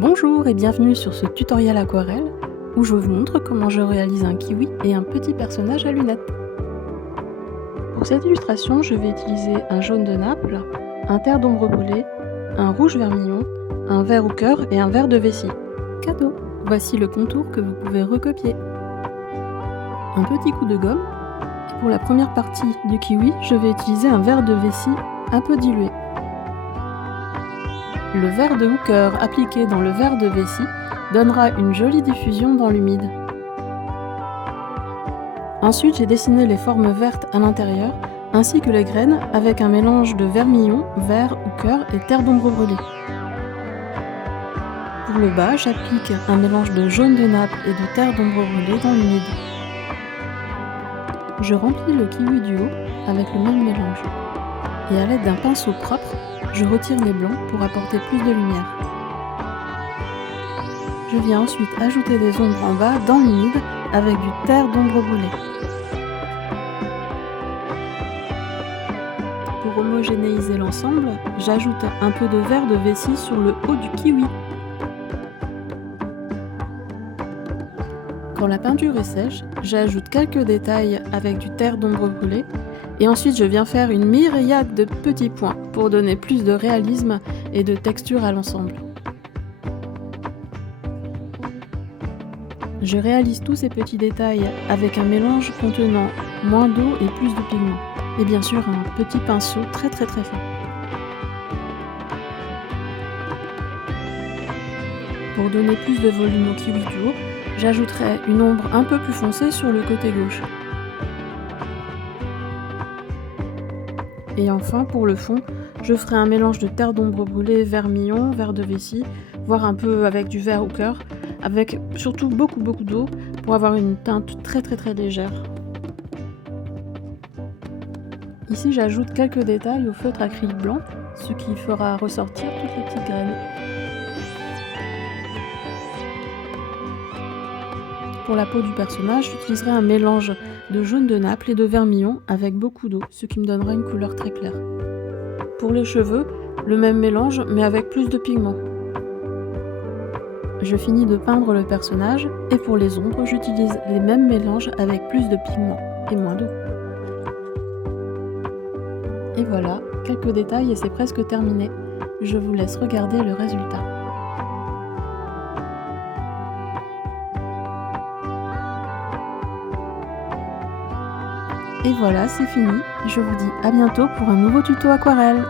Bonjour et bienvenue sur ce tutoriel aquarelle où je vous montre comment je réalise un kiwi et un petit personnage à lunettes. Pour cette illustration, je vais utiliser un jaune de Naples, un terre d'ombre brûlée, un rouge vermillon, un vert au cœur et un vert de vessie. Cadeau! Voici le contour que vous pouvez recopier. Un petit coup de gomme. Et pour la première partie du kiwi, je vais utiliser un vert de vessie un peu dilué. Le vert de hooker appliqué dans le vert de vessie donnera une jolie diffusion dans l'humide. Ensuite, j'ai dessiné les formes vertes à l'intérieur, ainsi que les graines avec un mélange de vermillon, vert, hooker et terre d'ombre brûlée. Pour le bas, j'applique un mélange de jaune de Naples et de terre d'ombre brûlée dans l'humide. Je remplis le kiwi du haut avec le même mélange. Et à l'aide d'un pinceau propre, je retire les blancs pour apporter plus de lumière. Je viens ensuite ajouter des ombres en bas dans l'humide avec du terre d'ombre brûlée. Pour homogénéiser l'ensemble, j'ajoute un peu de vert de vessie sur le haut du kiwi. Quand la peinture est sèche, j'ajoute quelques détails avec du terre d'ombre brûlée et ensuite je viens faire une myriade de petits points pour donner plus de réalisme et de texture à l'ensemble. Je réalise tous ces petits détails avec un mélange contenant moins d'eau et plus de pigments. Et bien sûr un petit pinceau très fin. Pour donner plus de volume au kiwi du haut, j'ajouterai une ombre un peu plus foncée sur le côté gauche. Et enfin, pour le fond, je ferai un mélange de terre d'ombre brûlée, vermillon, vert de vessie, voire un peu avec du vert hooker, avec surtout beaucoup d'eau pour avoir une teinte très légère. Ici, j'ajoute quelques détails au feutre acrylique blanc, ce qui fera ressortir toutes les petites graines. Pour la peau du personnage, j'utiliserai un mélange de jaune de Naples et de vermillon avec beaucoup d'eau, ce qui me donnera une couleur très claire. Pour les cheveux, le même mélange mais avec plus de pigments. Je finis de peindre le personnage et pour les ombres, j'utilise les mêmes mélanges avec plus de pigments et moins d'eau. Et voilà, quelques détails et c'est presque terminé. Je vous laisse regarder le résultat. Et voilà, c'est fini. Je vous dis à bientôt pour un nouveau tuto aquarelle.